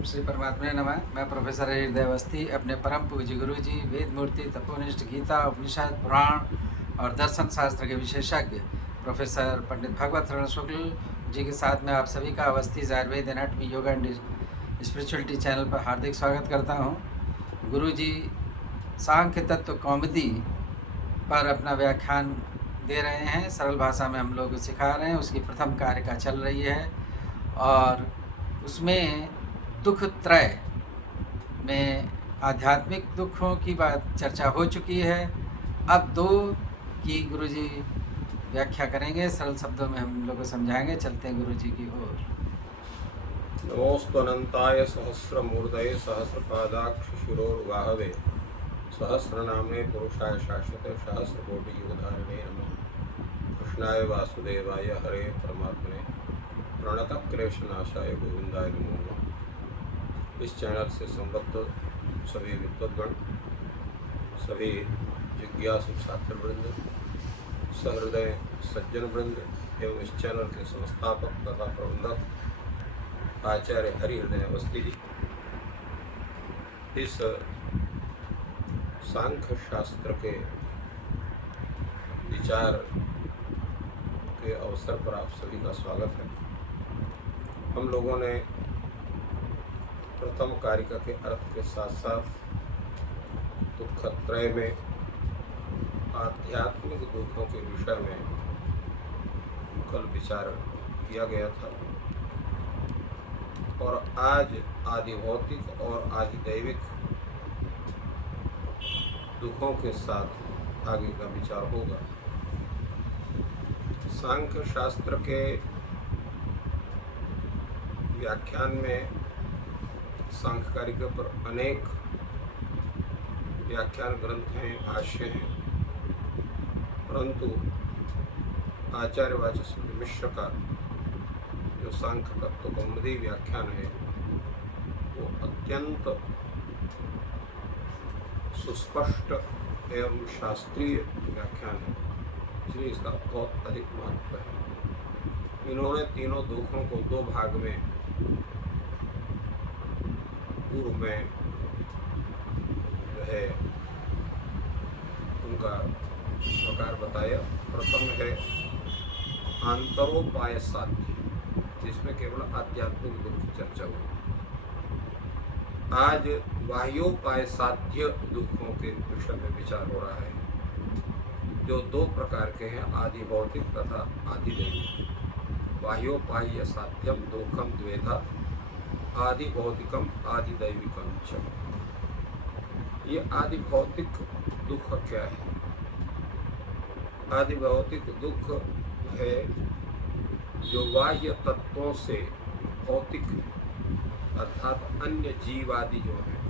ओम श्री परमात्मा नमः। मैं प्रोफेसर हृदय अवस्थी अपने परम पूज्य गुरु जी वेद मूर्ति तपोनिष्ठ गीता उपनिषद पुराण और दर्शन शास्त्र के विशेषज्ञ प्रोफेसर पंडित भगवत शरण शुक्ल जी के साथ में आप सभी का Awasthi Ayurveda anatomy yoga and spirituality channel पर हार्दिक स्वागत करता हूँ। गुरु जी सांख्य तत्व कौमुदी पर अपना व्याख्यान दे रहे हैं, सरल भाषा में हम लोग सिखा रहे हैं। उसकी प्रथम कारिका चल रही है और उसमें दुख त्रय में आध्यात्मिक दुखों की बात चर्चा हो चुकी है। अब दो की गुरुजी व्याख्या करेंगे, सरल शब्दों में हम लोग को समझाएंगे। चलते हैं गुरुजी की ओर। नमोस्तुनंताय सहस्रमूर्तये सहस्रपादाक्ष शिरोर्वाहवे सहस्रनाम्ने पुरुषाय शाश्वते सहस्रकोटियुगधारिणे नमः। कृष्णाय वासुदेवाय हरे परमात्मने प्रणतक्लेशनाशाय गोविंदाय नमो नमः। इस चैनल से संबद्ध सभी विद्वद्गण, सभी जिज्ञासु छात्रवृंद, सहृदय सज्जन वृंद एवं इस चैनल के संस्थापक तथा प्रबंधक आचार्य हरिहृदय अवस्थी जी, इस सांख्य शास्त्र के विचार के अवसर पर आप सभी का स्वागत है। हम लोगों ने प्रथम कारिका के अर्थ के साथ साथ दुखत्रय में आध्यात्मिक दुखों के विषय में कल विचार किया गया था और आज आदि भौतिक और आदि दैविक दुखों के साथ आगे का विचार होगा। सांख्य शास्त्र के व्याख्यान में सांख्य कारिका पर अनेक व्याख्यान ग्रंथ हैं, भाष्य हैं, परंतु आचार्य वाचस्पति मिश्र का जो सांख्य तत्व कौमुदी व्याख्यान है वो अत्यंत सुस्पष्ट एवं शास्त्रीय व्याख्यान है, इसलिए इसका बहुत अधिक महत्व है। इन्होंने तीनों दुखों को दो भाग में पूर्व में जो है उनका प्रकार बताया। प्रथम है आंतरोपाय साध्य, जिसमें केवल आध्यात्मिक दुख की चर्चा हुई। आज बाह्योपाय साध्य दुखों के विषय में विचार हो रहा है, जो दो प्रकार के हैं, आदि भौतिक तथा आदि दैविक। बाह्योपाय साध्यम दुखम द्वेधा, आदि भौतिकम आदि दैविकम च। ये आदि भौतिक दुख क्या है? आदि भौतिक दुख है जो बाह्य तत्वों से भौतिक अर्थात अन्य जीव आदि जो हैं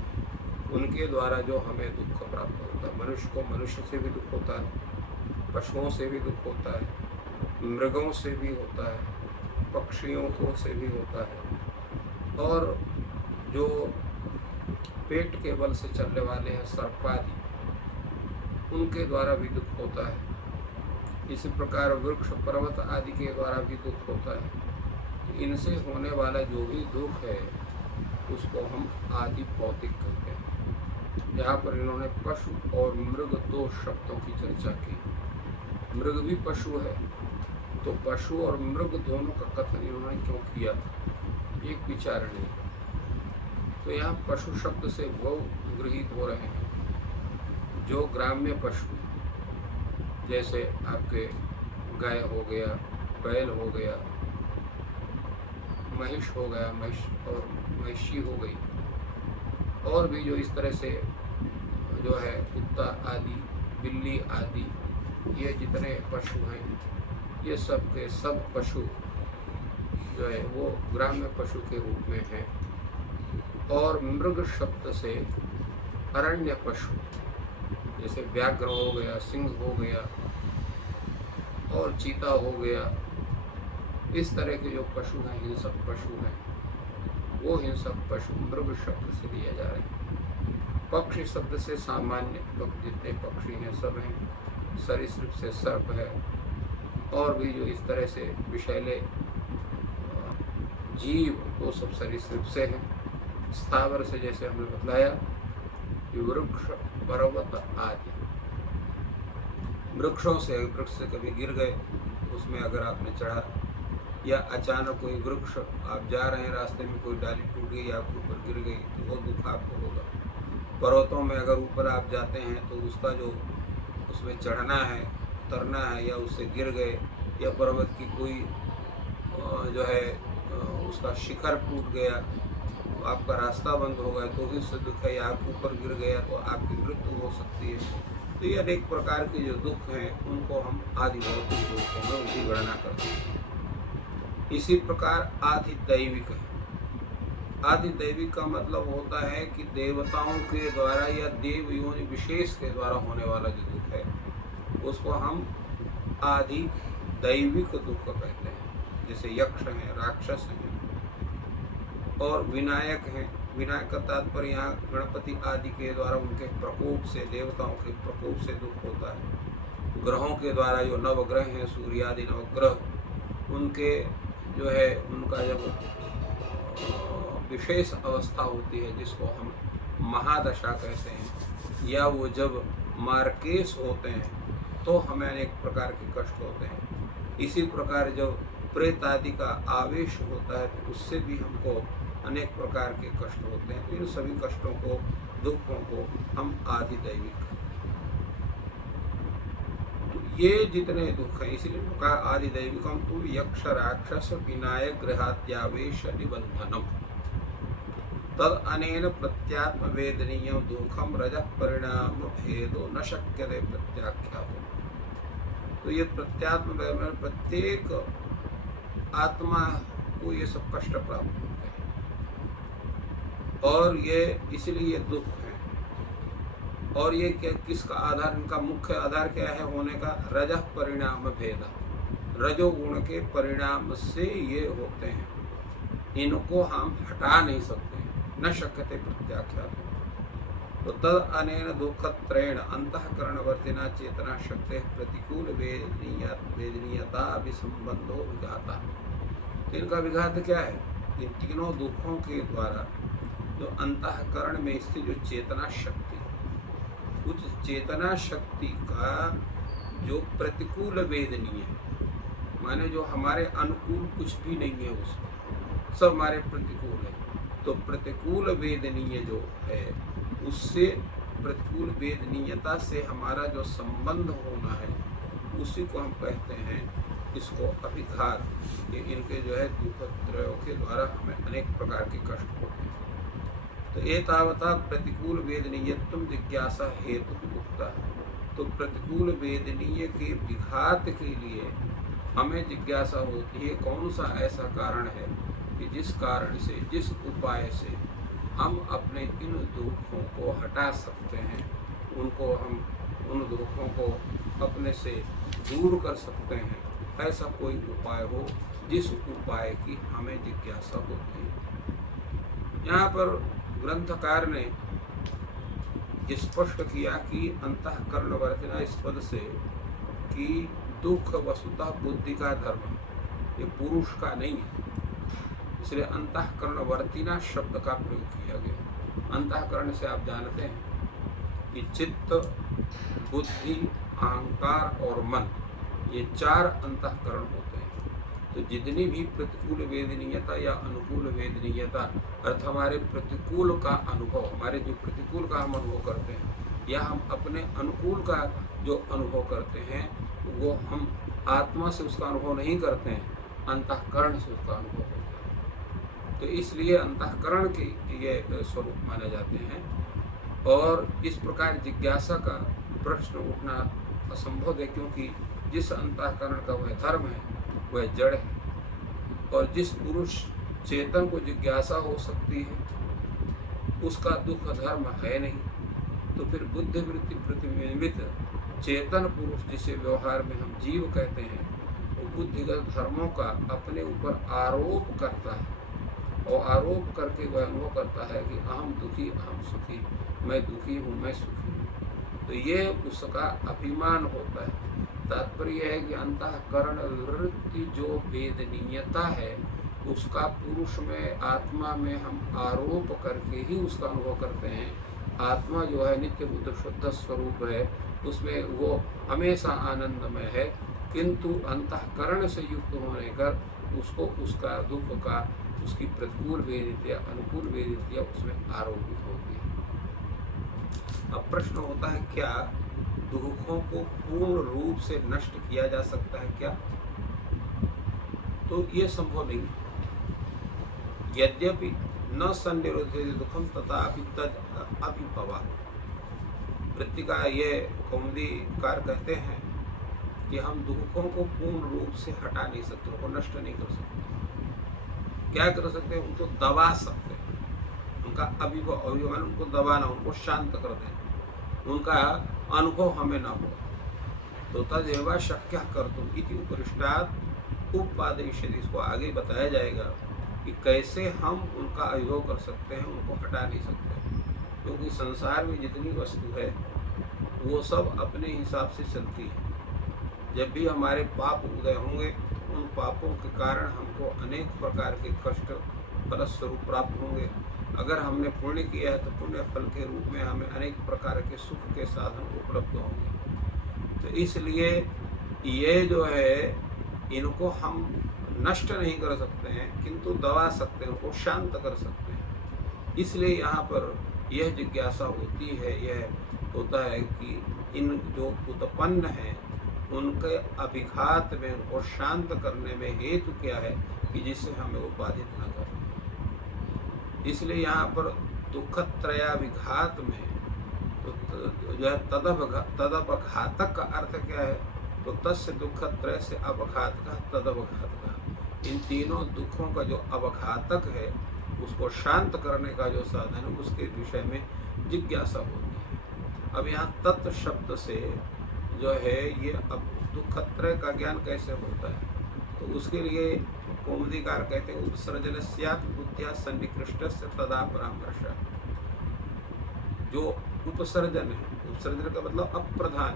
उनके द्वारा जो हमें दुख प्राप्त होता है। मनुष्य को मनुष्य से भी दुख होता है, पशुओं से भी दुख होता है, मृगों से भी होता है, पक्षियों को से भी होता है, और जो पेट के बल से चलने वाले हैं सर्प आदि, उनके द्वारा भी दुख होता है। इसी प्रकार वृक्ष पर्वत आदि के द्वारा भी दुख होता है। इनसे होने वाला जो भी दुख है उसको हम आदि भौतिक कहते हैं। यहाँ पर इन्होंने पशु और मृग दो शब्दों की चर्चा की। मृग भी पशु है, तो पशु और मृग दोनों का कथन इन्होंने क्यों किया, एक विचारणीय। तो यहाँ पशु शब्द से वो गृहीत हो रहे हैं जो ग्राम्य पशु, जैसे आपके गाय हो गया, बैल हो गया, महिष हो गया, महिष और महिषी हो गई, और भी जो इस तरह से जो है कुत्ता आदि, बिल्ली आदि, ये जितने पशु हैं ये सब के सब पशु जो है वो ग्राम्य पशु के रूप में हैं। और मृग शब्द से अरण्य पशु, जैसे व्याघ्र हो गया, सिंह हो गया और चीता हो गया, इस तरह के जो पशु हैं, हिंसक पशु हैं, वो हिंसक पशु मृग शब्द से लिए जा रहे हैं। पक्षी शब्द से सामान्य जितने पक्षी हैं सब हैं, सरीसृप से सर्प है, और भी जो इस तरह से विषैले जीव वो सब सरीसृप से हैं। स्थावर से जैसे हमने बतलाया कि वृक्ष, पर्वत आदि। वृक्षों से, वृक्ष से कभी गिर गए, उसमें अगर आपने चढ़ा, या अचानक कोई वृक्ष, आप जा रहे हैं रास्ते में कोई डाली टूट गई, आपके ऊपर गिर गई, तो वो दुख आपको होगा। पर्वतों में अगर ऊपर आप जाते हैं तो उसका जो उसमें चढ़ना है, उतरना है, या उससे गिर गए, या पर्वत की कोई जो है उसका शिखर टूट गया, तो आपका रास्ता बंद हो गया, तो भी उससे दुख है। या आप ऊपर गिर गया तो आपकी मृत्यु हो सकती है। तो ये अनेक प्रकार के जो दुख हैं उनको हम आदि भौतिक दुखों में उनकी गणना करते हैं। इसी प्रकार आदि दैविक है। आदि दैविक का मतलब होता है कि देवताओं के द्वारा या देव योनि विशेष के द्वारा होने वाला जो दुख है उसको हम आदि दैविक दुख कहते हैं। जैसे यक्ष हैं, राक्षस हैं और विनायक हैं। विनायक का तात्पर्य यहाँ गणपति आदि के द्वारा उनके प्रकोप से, देवताओं के प्रकोप से दुख होता है। ग्रहों के द्वारा जो नवग्रह हैं, सूर्य आदि नवग्रह, उनके जो है उनका जब विशेष अवस्था होती है जिसको हम महादशा कहते हैं, या वो जब मार्केश होते हैं तो हमें अनेक प्रकार के कष्ट होते हैं। इसी प्रकार जब प्रेत आदि का आवेश होता है तो उससे भी हमको अनेक प्रकार के कष्ट होते हैं। तो इन सभी कष्टों को, दुखों को हम आदि दैविक कहते हैं। तो ये जितने दुख हैं, इसलिए कहा आदि दैविकम तुम यक्ष राक्षस विनायक गृहात्यावेश निबंधनम तद अनेन प्रत्यात्म वेदनीय दुखम रजः परिणाम भेदो न शक्यते प्रत्याख्यातो। तो ये प्रत्यात्म वेदना, प्रत्येक आत्मा को ये सब कष्ट प्राप्त होते हैं और ये इसलिए दुख है। और ये क्या, किसका आधार, इनका मुख्य आधार क्या है होने का? रजः परिणाम भेद, रजोगुण के परिणाम से ये होते हैं। इनको हम हटा नहीं सकते, न शक्यते प्रत्याख्यात। तो तद अनेन दुःखत्रयेण अंतःकरणवर्तिना चेतना शक्ति प्रतिकूल वेदनीयता विसंबंधो विघाता। इनका विघात क्या है? इन तीनों दुखों के द्वारा जो अंतःकरण में स्थित जो चेतना शक्ति, उस चेतना शक्ति का जो प्रतिकूल वेदनीय, माने जो हमारे अनुकूल कुछ भी नहीं है, उसमें सब हमारे प्रतिकूल है। तो प्रतिकूल वेदनीय जो है, उससे प्रतिकूल वेदनीयता से हमारा जो संबंध होना है उसी को हम कहते हैं, इसको अभिघात। ये इनके जो है दुख त्रयों के द्वारा हमें अनेक प्रकार के कष्ट होते हैं। तो एतावता प्रतिकूल वेदनीयत्व जिज्ञासा हेतु उक्ता। तो प्रतिकूल वेदनीय के विघात के लिए हमें जिज्ञासा होती है, कौन सा ऐसा कारण है कि जिस कारण से, जिस उपाय से हम अपने इन दुखों को हटा सकते हैं, उनको हम उन दुखों को अपने से दूर कर सकते हैं। ऐसा कोई उपाय हो जिस उपाय की हमें जिज्ञासा होती है। यहाँ पर ग्रंथकार ने स्पष्ट किया कि अंतःकरण वर्तना, इस पद से कि दुख वस्तुतः बुद्धि का धर्म, ये पुरुष का नहीं है, इसलिए अंतःकरण वर्तिना शब्द का प्रयोग किया गया। अंतःकरण से आप जानते हैं कि चित्त, बुद्धि, अहंकार और मन, ये चार अंतःकरण होते हैं। तो जितनी भी प्रतिकूल वेदनीयता या अनुकूल वेदनीयता, अर्थ हमारे प्रतिकूल का अनुभव, हमारे जो प्रतिकूल का हम अनुभव करते हैं या हम अपने अनुकूल का जो अनुभव करते हैं, वो हम आत्मा से उसका अनुभव नहीं करते हैं, अंतःकरण से उसका अनुभव होता है। तो इसलिए अंतःकरण के ये स्वरूप माने जाते हैं। और इस प्रकार जिज्ञासा का प्रश्न उठना असंभव है, क्योंकि जिस अंतःकरण का वह धर्म है वह जड़ है, और जिस पुरुष चेतन को जिज्ञासा हो सकती है उसका दुख धर्म है नहीं। तो फिर बुद्धि वृत्ति प्रतिबिंबित चेतन पुरुष, जिसे व्यवहार में हम जीव कहते हैं, वो बुद्धिगत धर्मों का अपने ऊपर आरोप करता है, और आरोप करके वह अनुभव करता है कि अहम दुखी अहम सुखी, मैं दुखी हूँ मैं सुखी हूँ। तो ये उसका अभिमान होता है। तात्पर्य है कि अंतःकरण वृत्ति जो वेदनीयता है उसका पुरुष में, आत्मा में हम आरोप करके ही उसका अनुभव करते हैं। आत्मा जो है नित्य बुद्ध शुद्ध स्वरूप है, उसमें वो हमेशा आनंदमय है, किंतु अंतःकरण से युक्त होने कर उसको उसका दुख का, उसकी प्रतिकूल वेदित्या, अनुकूल वेदित्या उसमें आरोपित होती है। अब प्रश्न होता है, क्या दुखों को पूर्ण रूप से नष्ट किया जा सकता है क्या? तो ये संभव नहीं। यद्यपि न सन्निरुद्धे दुखम तथापि तद अभिभवा। वृत्तिका ये कौमुदीकार कहते हैं कि हम दुखों को पूर्ण रूप से हटा नहीं सकते, उनको नष्ट नहीं कर सकते। क्या कर सकते हैं? उनको दबा सकते हैं। उनका अभिमान, उनको दबाना, उनको शांत कर देना, उनका अनुभव हमें ना हो। तो तदेव शक्य कर्तुम् इति उपरिष्टात् उपादेयिष्यते। इसको आगे बताया जाएगा कि कैसे हम उनका अनुभव कर सकते हैं, उनको हटा नहीं सकते। क्योंकि संसार में जितनी वस्तु है वो सब अपने हिसाब से चलती है। जब भी हमारे पाप उदय होंगे, उन पापों के कारण हमको अनेक प्रकार के कष्ट फलस्वरूप प्राप्त होंगे। अगर हमने पुण्य किया है तो पुण्य फल के रूप में हमें अनेक प्रकार के सुख के साधन उपलब्ध होंगे। तो इसलिए ये जो है, इनको हम नष्ट नहीं कर सकते हैं, किंतु दबा सकते हैं, उनको शांत कर सकते हैं। इसलिए यहाँ पर यह जिज्ञासा होती है, यह होता है कि इन जो उत्पन्न हैं उनके अभिघात में, उनको शांत करने में हेतु क्या है कि जिससे हमें वो बाधित न करें। इसलिए यहाँ पर दुखत्रयाभिघात में तो जो है तदपघातक का अर्थ क्या है? तो तस्य दुखत्रय से अपघात का, तदपघात का। इन तीनों दुखों का जो अपघातक है उसको शांत करने का जो साधन है, उसके विषय में जिज्ञासा होती है। अब यहाँ तत् शब्द से जो है ये अब दुखत्रय का ज्ञान कैसे होता है? तो उसके लिए कौमुदीकार कहते हैं उपसर्जनस्यापि बुद्ध्या सन्निकृष्टस्य तदा परामर्श। जो उपसर्जन है, उपसर्जन का मतलब अप्रधान,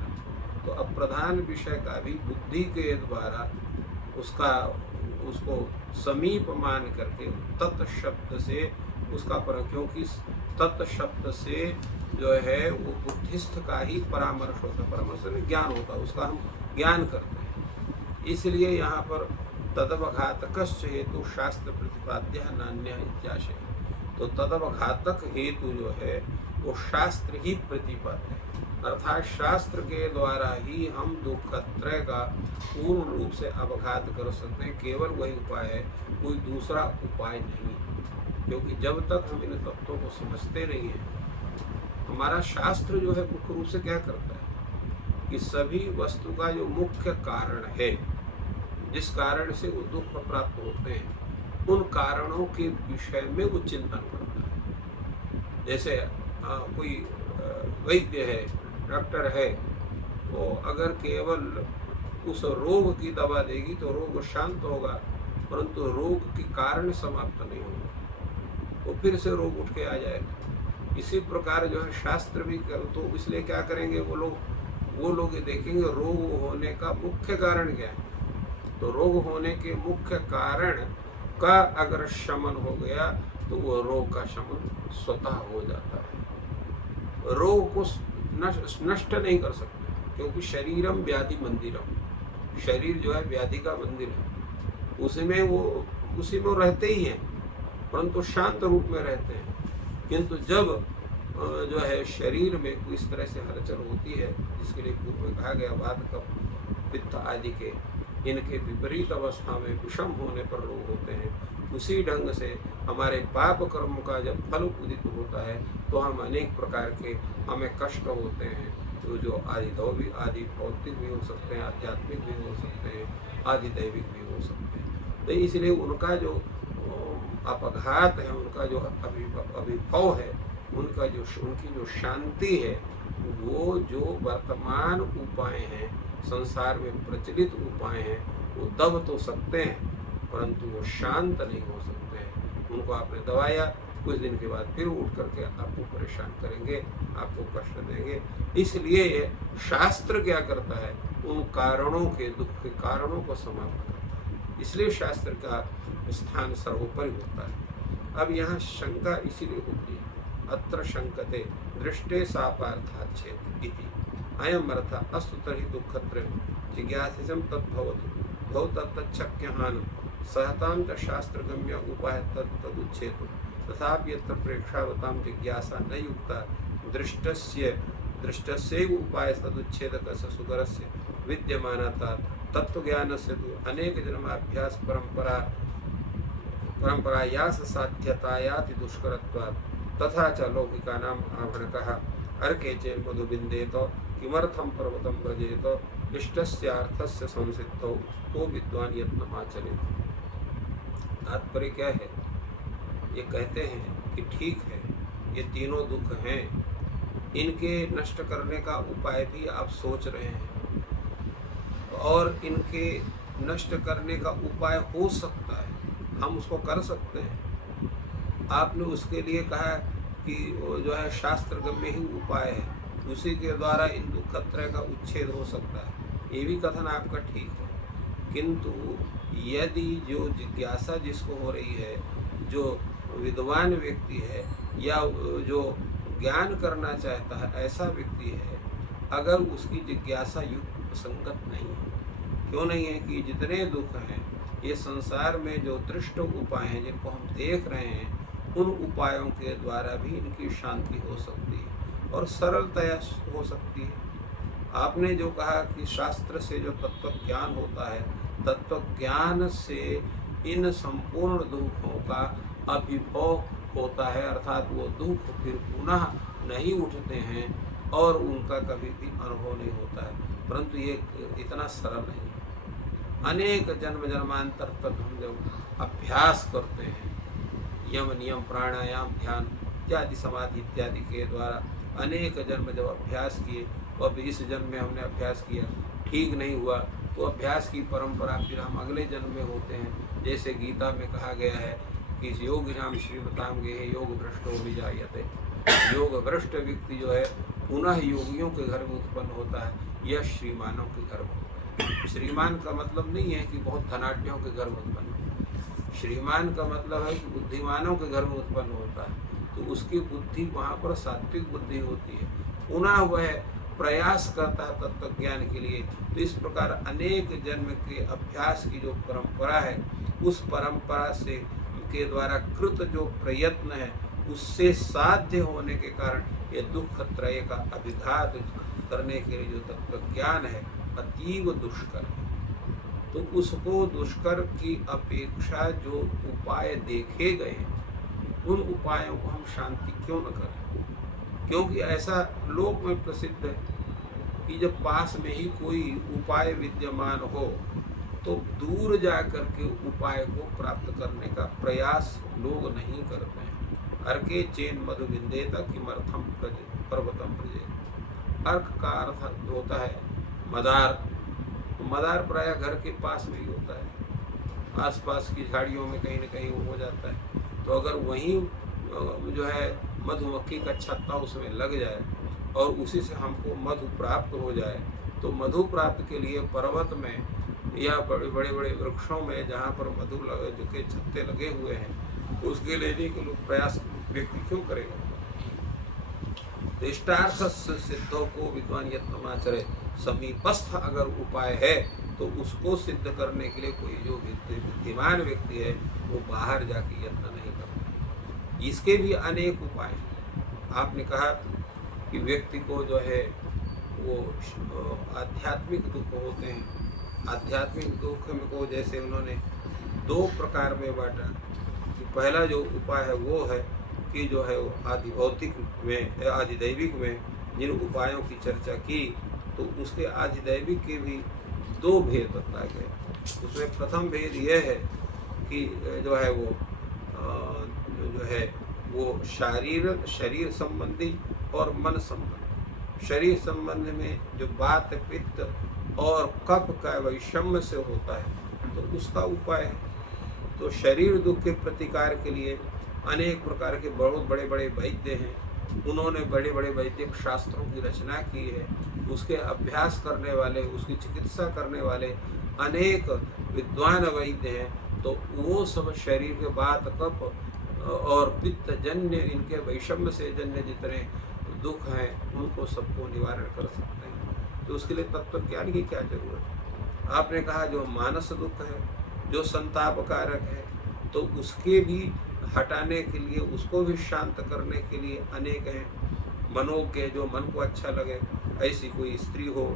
तो अप्रधान विषय का भी बुद्धि के द्वारा उसको समीप मान करके तत् शब्द से उसका क्योंकि तत् शब्द से जो है वो बुद्धिस्थ का ही परामर्श होता है, परामर्श में ज्ञान होता है, उसका हम ज्ञान करते हैं। इसलिए यहाँ पर तदवघातकश्च हेतु शास्त्र प्रतिपाद्य नान्य इत्याशय। तो तदवघातक हेतु जो है वो शास्त्र ही प्रतिपाद्य है, अर्थात शास्त्र के द्वारा ही हम दुखत्रय का पूर्ण रूप से अवघात कर सकते हैं। केवल वही उपाय है, कोई दूसरा उपाय नहीं है। क्योंकि जब तक हम इन तत्वों को समझते नहीं हैं, हमारा शास्त्र जो है मुख्य रूप से क्या करता है कि सभी वस्तु का जो मुख्य कारण है, जिस कारण से वो दुख प्राप्त होते हैं, उन कारणों के विषय में वो चिंतन करता है। जैसे कोई वैद्य है, डॉक्टर है, वो अगर केवल उस रोग की दवा देगी तो रोग शांत होगा, परंतु रोग के कारण समाप्त नहीं होगा, वो फिर से रोग उठ के आ जाएगा। इसी प्रकार जो है शास्त्र भी तो इसलिए क्या करेंगे वो लोग देखेंगे रोग होने का मुख्य कारण क्या है। तो रोग होने के मुख्य कारण का अगर शमन हो गया तो वो रोग का शमन स्वतः हो जाता है। रोग को नष्ट नहीं कर सकते, क्योंकि शरीरम व्याधि मंदिरम, शरीर जो है व्याधि का मंदिर है, उसी में रहते ही हैं, परंतु शांत रूप में रहते हैं। किंतु जब जो है शरीर में कोई इस तरह से हलचल होती है, जिसके लिए पूर्व में कहा गया वात कफ पित्त आदि के, इनके विपरीत अवस्था में विषम होने पर रोग होते हैं। उसी ढंग से हमारे पाप कर्म का जब फल उदित होता है तो हम अनेक प्रकार के हमें कष्ट होते हैं, तो जो आदि दैविक, आदि भौतिक भी हो सकते हैं, आध्यात्मिक भी हो सकते हैं, आदि दैविक भी हो सकते हैं। तो इसलिए उनका जो अपघात है, उनका जो अभिभव है, उनकी जो शांति है, वो जो वर्तमान उपाय हैं, संसार में प्रचलित उपाय हैं, वो दब तो सकते हैं परंतु वो शांत नहीं हो सकते हैं। उनको आपने दबाया, कुछ दिन के बाद फिर उठ करके आपको परेशान करेंगे, आपको कष्ट देंगे। इसलिए शास्त्र क्या करता है, उन कारणों के, दुख के कारणों को समाप्त करता है। इसलिए शास्त्र का स्थान सर्वोपरि होता है। अब यहाँ शंका इसीलिए होती है, अत्र शंकते दृष्टे सापार्थाच्छेद इति अयम अर्थ अस्तु तर्हि दुःखत्रयं जिज्ञासितं तद्भवतु भवतत्तच्छक्यहानं सहतां च शास्त्रगम्य उपाय तदुच्छेतु तथापि यत्र प्रेक्षावतां जिज्ञासा न युक्ता दृष्टस्यैव उपाय तदुच्छेदकस्य सुकरस्य विद्यमानता तत्त्वज्ञानस्य तु अनेकजन्माभ्यास परम्परायास साध्यतायाति दुष्करत्वात् तथा च लौकिकानाम् आवरणकः अर्के चेन् मधुबिन्देत किमर्थं पर्वतं व्रजेत इष्टस्यार्थस्य संसिद्धौ को विद्वान यत्नमाचरेत्। तात्पर्य क्या है? ये कहते हैं कि ठीक है, ये तीनों दुख हैं, इनके नष्ट करने का उपाय भी आप सोच रहे हैं और इनके नष्ट करने का उपाय हो सकता है, हम उसको कर सकते हैं। आपने उसके लिए कहा कि वो जो है शास्त्रगम्य ही उपाय है, उसी के द्वारा इन दुखत्रय का उच्छेद हो सकता है, ये भी कथन आपका ठीक है। किंतु यदि जो जिज्ञासा जिसको हो रही है, जो विद्वान व्यक्ति है या जो ज्ञान करना चाहता है ऐसा व्यक्ति है, अगर उसकी जिज्ञासा युक्त संगत नहीं है, क्यों नहीं है कि जितने दुख हैं ये संसार में जो दृष्ट उपाय हैं जिनको हम देख रहे हैं, उन उपायों के द्वारा भी इनकी शांति हो सकती है और सरलतया हो सकती है। आपने जो कहा कि शास्त्र से जो तत्व ज्ञान होता है, तत्व ज्ञान से इन संपूर्ण दुखों का अभिभव होता है, अर्थात वो दुख फिर पुनः नहीं उठते हैं और उनका कभी भी अनुभव नहीं होता है। परंतु ये इतना सरल नहीं है। अनेक जन्म जन्मांतर तक हम जब अभ्यास करते हैं, यम नियम प्राणायाम ध्यान इत्यादि समाधि इत्यादि के द्वारा अनेक जन्म जब अभ्यास किए और इस जन्म में हमने अभ्यास किया, ठीक नहीं हुआ, तो अभ्यास की परंपरा फिर हम अगले जन्म में होते हैं। जैसे गीता में कहा गया है कि योगिनाम श्रीमताम गेहे योग भ्रष्टो विजायते, योग भ्रष्ट व्यक्ति जो है पुनः योगियों के घर में उत्पन्न होता है, यह श्रीमानों के घर में होता है। श्रीमान का मतलब नहीं है कि बहुत धनाढ्यों के घर में उत्पन्न होता है, श्रीमान का मतलब है कि बुद्धिमानों के घर में उत्पन्न होता है, तो उसकी बुद्धि वहाँ पर सात्विक बुद्धि होती है, पुनः वह प्रयास करता है तत्व ज्ञान के लिए। तो इस प्रकार अनेक जन्म के अभ्यास की जो परंपरा है, उस परंपरा से के द्वारा कृत जो प्रयत्न है, उससे साध्य होने के कारण ये दुख त्रय का अभिघात करने के लिए जो तत्व ज्ञान है अतीव दुष्कर है। तो उसको दुष्कर की अपेक्षा जो उपाय देखे गए हैं, उन उपायों को हम शांति क्यों न करें? क्योंकि ऐसा लोक में प्रसिद्ध है कि जब पास में ही कोई उपाय विद्यमान हो तो दूर जा कर के उपाय को प्राप्त करने का प्रयास लोग नहीं करते हैं। अर्के चेन मधु विंदेता किमर्थम पर्वतम प्रजे। अर्क का अर्थ होता है मदार। मदार प्राय घर के पास में ही होता है, आसपास की झाड़ियों में कहीं न कहीं वो हो जाता है। तो अगर वहीं जो है मधुमक्खी का छत्ता उसमें लग जाए और उसी से हमको मधु प्राप्त हो जाए, तो मधु प्राप्त के लिए पर्वत में या बड़े बड़े वृक्षों में जहाँ पर मधु जो के छत्ते लगे हुए हैं, उसके लेने के लिए प्रयास व्यक्ति क्यों करेगा? इष्टार्थ सिद्धों को विद्वान यत्नमाचरे, समीपस्थ अगर उपाय है तो उसको सिद्ध करने के लिए कोई जो बुद्धिमान व्यक्ति है वो बाहर जाके यत्न नहीं करता। इसके भी अनेक उपाय हैं। आपने कहा कि व्यक्ति को जो है वो आध्यात्मिक दुख होते हैं। आध्यात्मिक दुख में को जैसे उन्होंने दो प्रकार में बांटा कि पहला जो उपाय है वो है कि जो है वो आदि भौतिक में आदि दैविक में जिन उपायों की चर्चा की, तो उसके आदि दैविक के भी दो भेद बताए गए। उसमें प्रथम भेद यह है कि जो है वो शरीर संबंधी और मन संबंधी। शरीर संबंध में जो बात पित्त और कफ का वैषम्य से होता है तो उसका उपाय है। तो शरीर दुख के प्रतिकार के लिए अनेक प्रकार के बहुत बड़े बड़े वैद्य हैं, उन्होंने बड़े बड़े वैदिक शास्त्रों की रचना की है। उसके अभ्यास करने वाले, उसकी चिकित्सा करने वाले अनेक विद्वान वैद्य हैं, तो वो सब शरीर के बात कफ और पित्त जन्य इनके वैषम्य से जन्य जितने दुख हैं उनको सबको निवारण कर सकते हैं। तो उसके लिए तत्व ज्ञान की क्या जरूरत है। आपने कहा जो मानस दुख है, जो संताप कारक है, तो उसके भी हटाने के लिए, उसको भी शांत करने के लिए अनेक हैं मनोज्ञ, जो मन को अच्छा लगे। ऐसी कोई स्त्री हो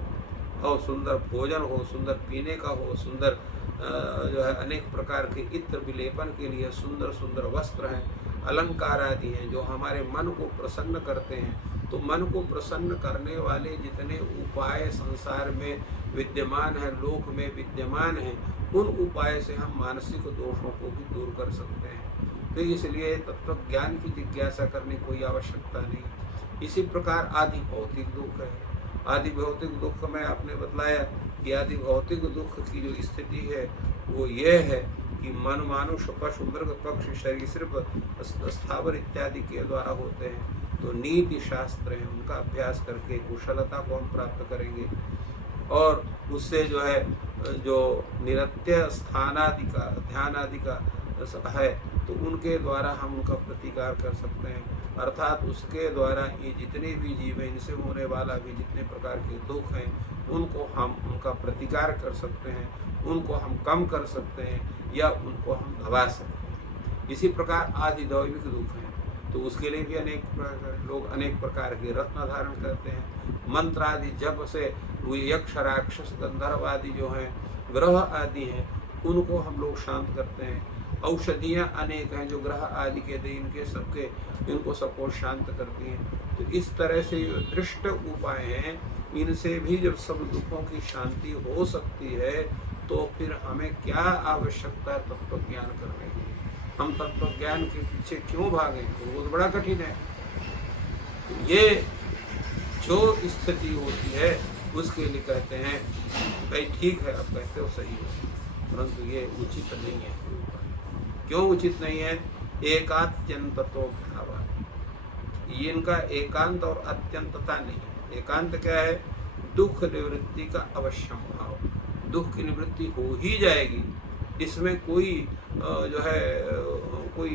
और सुंदर भोजन हो, सुंदर पीने का हो, सुंदर जो है अनेक प्रकार के इत्र विलेपन के लिए सुंदर सुंदर वस्त्र हैं, अलंकार आदि हैं जो हमारे मन को प्रसन्न करते हैं। तो मन को प्रसन्न करने वाले जितने उपाय संसार में विद्यमान हैं, लोक में विद्यमान हैं, उन उपाय से हम मानसिक दोषों को भी दूर कर सकते हैं। तो इसलिए तत्व ज्ञान की जिज्ञासा करने की कोई आवश्यकता नहीं। इसी प्रकार आदि भौतिक दुख है। आदि भौतिक दुख में आपने बतलाया कि आदि भौतिक दुख की जो स्थिति है वो ये है कि मन, मानुष, पशु, मृग, पक्षी, सरीसृप, स्थावर इत्यादि के द्वारा होते हैं। तो नीति शास्त्र है, उनका अभ्यास करके कुशलता को हम प्राप्त करेंगे और उससे जो है जो निरत्य स्थानादि का, ध्यान आदि का है, तो उनके द्वारा हम उनका प्रतिकार कर सकते हैं। अर्थात उसके द्वारा ये जितने भी जीव हैं, इनसे होने वाला भी जितने प्रकार के दुख हैं, उनको हम उनका प्रतिकार कर सकते हैं, उनको हम कम कर सकते हैं या उनको हम दबा सकते हैं। इसी प्रकार आदि दैविक दुख हैं, तो उसके लिए भी अनेक प्रकार लोग अनेक प्रकार के रत्न धारण करते हैं। मंत्र आदि जप से यक्ष, राक्षस, गंधर्व आदि जो हैं, ग्रह आदि हैं, उनको हम लोग शांत करते हैं। औषधियाँ अनेक हैं जो ग्रह आदि के दे इनके सबके इनको सबको शांत करती हैं। तो इस तरह से जो दृष्ट उपाय हैं, इनसे भी जब सब दुखों की शांति हो सकती है, तो फिर हमें क्या आवश्यकता है तत्व ज्ञान करने की। हम तत्व ज्ञान के पीछे क्यों भागें, तो वो तो बड़ा कठिन है। तो ये जो स्थिति होती है उसके लिए कहते हैं भाई ठीक है, आप कहते हो सही है, परंतु ये उचित नहीं है। क्यों उचित नहीं है? एकात्यंततो भाव, ये इनका एकांत और अत्यंतता नहीं है। एकांत क्या है? दुख निवृत्ति का अवश्यम भाव, दुख की निवृत्ति हो ही जाएगी, इसमें कोई जो है कोई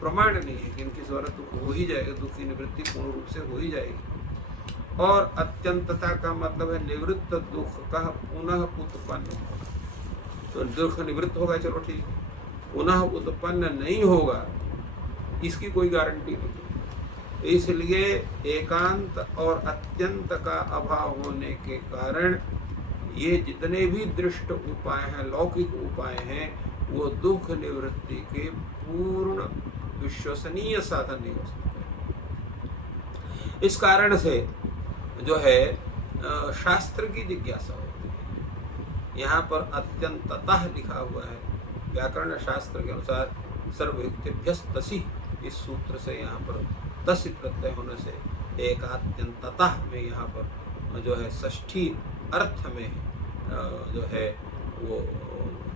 प्रमाण नहीं है कि इनके द्वारा दुख हो ही जाएगा, दुख की निवृत्ति पूर्ण रूप से हो ही जाएगी। और अत्यंतता का मतलब है निवृत्त दुख का पुनः उत्पन्न होगा। तो दुख निवृत्त होगा, चलो ठीक, पुनः उत्पन्न नहीं होगा इसकी कोई गारंटी नहीं। इसलिए एकांत और अत्यंत का अभाव होने के कारण ये जितने भी दृष्ट उपाय हैं, लौकिक उपाय हैं, वो दुख निवृत्ति के पूर्ण विश्वसनीय साधन नहीं हो सकते। इस कारण से जो है शास्त्र की जिज्ञासा होती है। यहाँ पर अत्यंततः लिखा हुआ है, व्याकरण शास्त्र के अनुसार सर्वयुक्तेभ्यस्तसि, इस सूत्र से यहाँ पर तस्य प्रत्यय होने से एकात्यंततः में यहाँ पर जो है षष्ठी अर्थ में जो है वो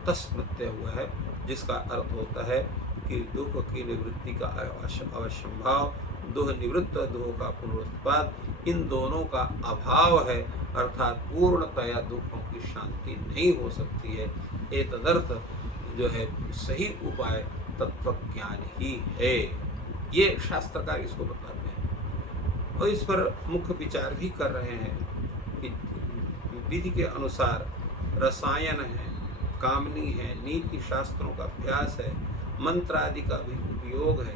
तस् प्रत्यय हुआ है, जिसका अर्थ होता है कि दुख की निवृत्ति का अवश्यम भाव, दुख निवृत्त, दुख का पुनरुत्पाद, इन दोनों का अभाव है, अर्थात पूर्णतया दुखों की शांति नहीं हो सकती है। एतदर्थ जो है सही उपाय तत्व ज्ञान ही है, ये शास्त्रकार इसको बताते हैं। और इस पर मुख्य विचार भी कर रहे हैं कि विधि के अनुसार रसायन है, कामनी है, नीति शास्त्रों का अभ्यास है, मंत्र आदि का भी उपयोग है।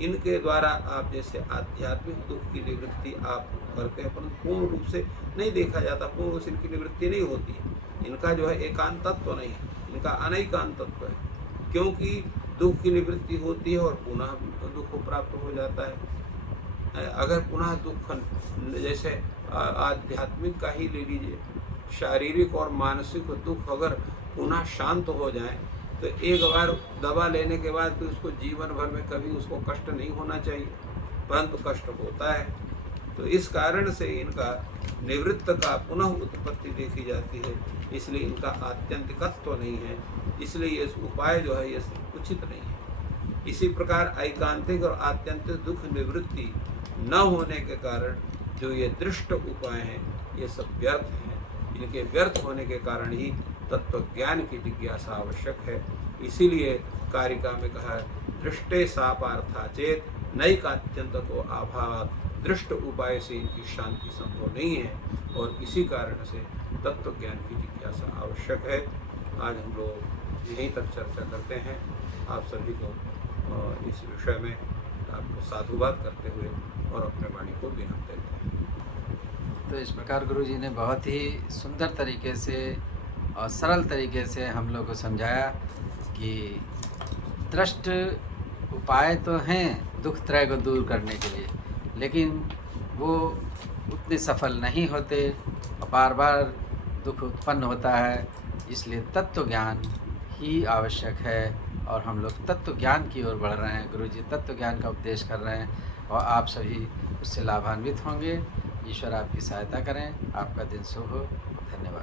इनके द्वारा आप जैसे आध्यात्मिक दुख की निवृत्ति आप करते हैं, परंतु पूर्ण रूप से नहीं देखा जाता, पूर्ण रूप से इनकी निवृत्ति नहीं होती है। इनका जो है एकांत तत्व नहीं है, इनका अनैकांत तत्व है, क्योंकि दुख की निवृत्ति होती है और पुनः दुख प्राप्त हो जाता है। अगर पुनः दुख जैसे आध्यात्मिक का ही ले लीजिए, शारीरिक और मानसिक दुख अगर पुनः शांत हो जाए तो एक बार दवा लेने के बाद तो उसको जीवन भर में कभी उसको कष्ट नहीं होना चाहिए, परंतु कष्ट होता है। तो इस कारण से इनका निवृत्त का पुनः उत्पत्ति देखी जाती है, इसलिए इनका आत्यंतिकत्व नहीं है, इसलिए ये उपाय जो है ये उचित नहीं है। इसी प्रकार ऐकांतिक और आत्यंतिक दुख निवृत्ति न होने के कारण जो ये दृष्ट उपाय हैं ये सब व्यर्थ हैं। इनके व्यर्थ होने के कारण ही तत्व ज्ञान की जिज्ञासा आवश्यक है। इसीलिए कारिका में कहा दृष्टे सा पार्था चेत नई का अत्यंत तो अभाव, दृष्ट उपाय से इनकी शांति संभव नहीं है और इसी कारण से तत्व ज्ञान की जिज्ञासा आवश्यक है। आज हम लोग यहीं तक चर्चा करते हैं। आप सभी को इस विषय में आपको साधुवाद करते हुए और अपने वाणी को विनम देते हैं। तो इस प्रकार गुरु जी ने बहुत ही सुंदर तरीके से और सरल तरीके से हम लोग को समझाया कि दृष्ट उपाय तो हैं दुख त्रय को दूर करने के लिए, लेकिन वो उतने सफल नहीं होते और बार बार दुख उत्पन्न होता है। इसलिए तत्व ज्ञान ही आवश्यक है और हम लोग तत्व ज्ञान की ओर बढ़ रहे हैं। गुरु जी तत्व ज्ञान का उपदेश कर रहे हैं और आप सभी उससे लाभान्वित होंगे। ईश्वर आपकी सहायता करें। आपका दिन शुभ हो। धन्यवाद।